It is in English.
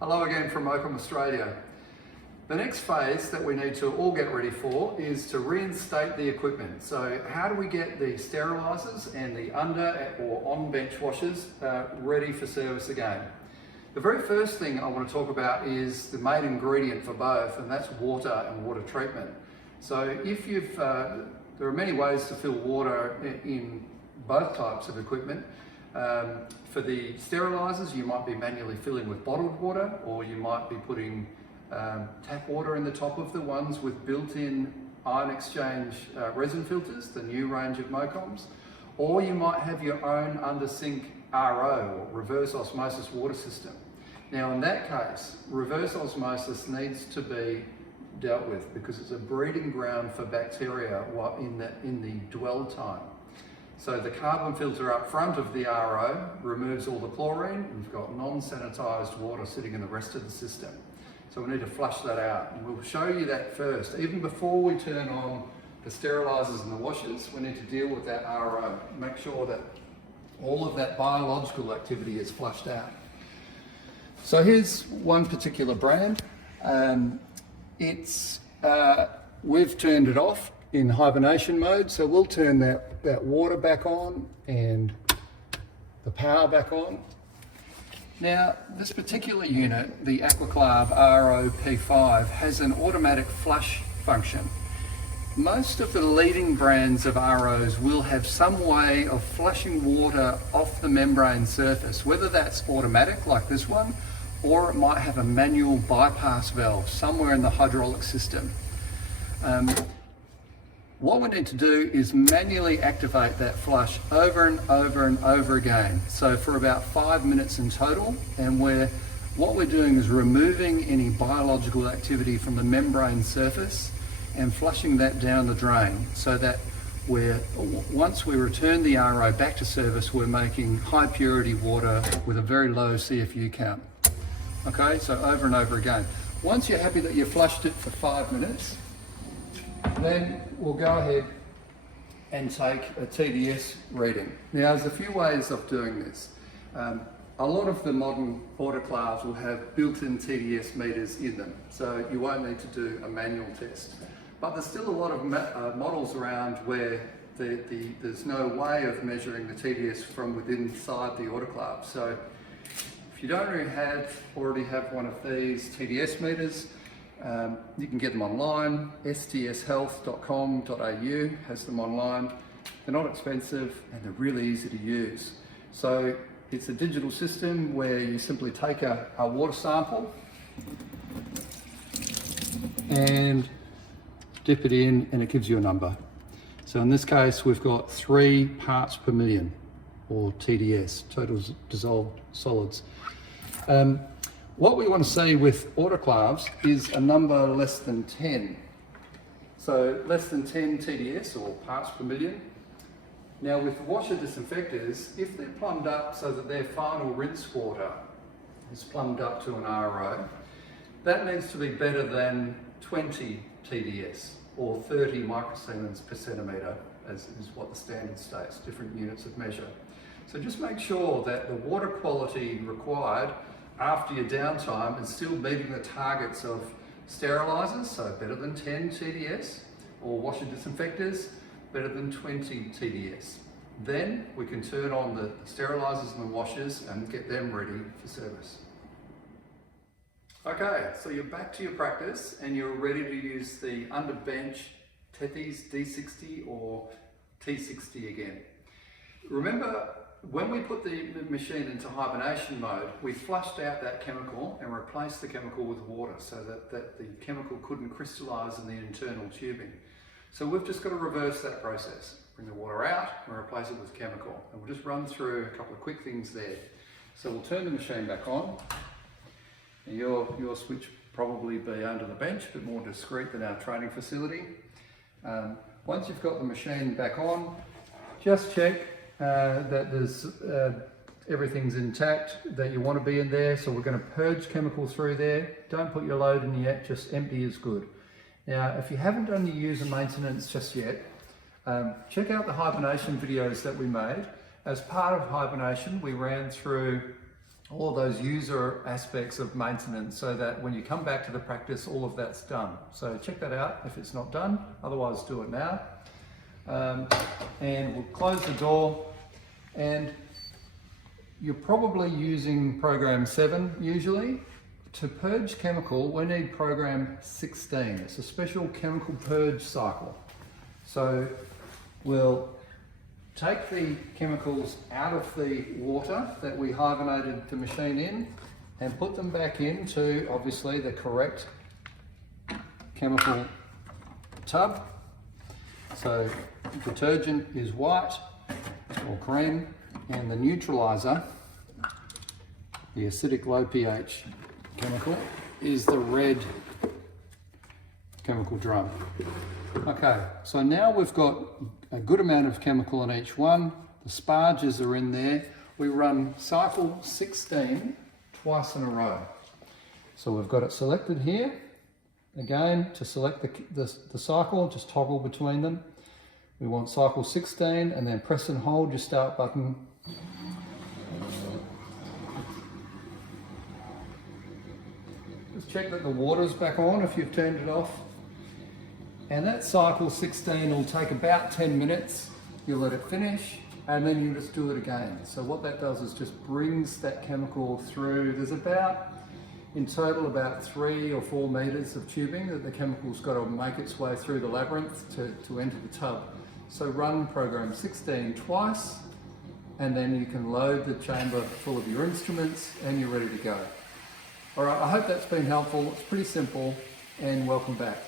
Hello again from Mocom, Australia. The next phase that we need to all get ready for is to reinstate the equipment. So how do we get the sterilizers and the under or on bench washers ready for service again? The very first thing I want to talk about is the main ingredient for both, and that's water and water treatment. So if you've, there are many ways to fill water in both types of equipment. For the sterilizers, you might be manually filling with bottled water, or you might be putting tap water in the top of the ones with built-in ion exchange resin filters, the new range of Mocoms, or you might have your own under sink RO, or reverse osmosis water system. Now in that case, reverse osmosis needs to be dealt with because it's a breeding ground for bacteria in the dwell time. So the carbon filter up front of the RO removes all the chlorine, and you've got non-sanitized water sitting in the rest of the system. So we need to flush that out, and we'll show you that first. Even before we turn on the sterilizers and the washers, we need to deal with that RO. Make sure that all of that biological activity is flushed out. So here's one particular brand. We've turned it off in hibernation mode, so we'll turn that water back on and the power back on. Now, this particular unit, the Aquaclave RO-P5, has an automatic flush function. Most of the leading brands of ROs will have some way of flushing water off the membrane surface, whether that's automatic like this one, or it might have a manual bypass valve somewhere in the hydraulic system. What we need to do is manually activate that flush over and over and over again. So for about 5 minutes in total, and what we're doing is removing any biological activity from the membrane surface and flushing that down the drain, so that once we return the RO back to service, we're making high purity water with a very low CFU count. Okay, so over and over again. Once you're happy that you flushed it for 5 minutes, then we'll go ahead and take a TDS reading. Now there's a few ways of doing this. A lot of the modern autoclaves will have built-in TDS meters in them, so you won't need to do a manual test. But there's still a lot of models around where there's no way of measuring the TDS from inside the autoclave. So if you don't already have one of these TDS meters, you can get them online. stshealth.com.au has them online. They're not expensive and they're really easy to use. So it's a digital system where you simply take a water sample and dip it in, and it gives you a number. So in this case, we've got 3 parts per million, or TDS, total dissolved solids. What we want to see with autoclaves is a number less than 10. So less than 10 TDS, or parts per million. Now with washer disinfectors, if they're plumbed up so that their final rinse water is plumbed up to an RO, that needs to be better than 20 TDS, or 30 microsiemens per centimetre, as is what the standard states, different units of measure. So just make sure that the water quality required after your downtime is still meeting the targets of sterilizers, so better than 10 TDS, or washer disinfectors, better than 20 TDS. Then we can turn on the sterilizers and the washers and get them ready for service. Okay, so you're back to your practice and you're ready to use the underbench Tethys D60 or T60 again. Remember, when we put the machine into hibernation mode, we flushed out that chemical and replaced the chemical with water so that the chemical couldn't crystallize in the internal tubing. So we've just got to reverse that process. Bring the water out and replace it with chemical. And we'll just run through a couple of quick things there. So we'll turn the machine back on. And your switch probably be under the bench, a bit more discreet than our training facility. Once you've got the machine back on, just check that everything's intact, that you want to be in there. So we're going to purge chemical through there. Don't put your load in yet, just empty is good. Now, if you haven't done your user maintenance just yet, check out the hibernation videos that we made. As part of hibernation, we ran through all of those user aspects of maintenance so that when you come back to the practice, all of that's done. So check that out if it's not done, otherwise do it now. And we'll close the door, and you're probably using program 7 usually. To purge chemical, we need program 16. It's a special chemical purge cycle. So we'll take the chemicals out of the water that we hibernated the machine in and put them back into, obviously, the correct chemical tub. So detergent is white or cream, and the neutralizer, the acidic low pH chemical, is the red chemical drum. Okay, so now we've got a good amount of chemical in each one. The sparges are in there. We run cycle 16 twice in a row. So we've got it selected here. Again, to select the cycle, just toggle between them. We want cycle 16, and then press and hold your start button. Just check that the water's back on if you've turned it off. And that cycle 16 will take about 10 minutes. You'll let it finish, and then you just do it again. So what that does is just brings that chemical through. There's in total about 3 or 4 meters of tubing that the chemical's got to make its way through the labyrinth to enter the tub. So run program 16 twice, and then you can load the chamber full of your instruments and you're ready to go. All right, I hope that's been helpful. It's pretty simple, and welcome back.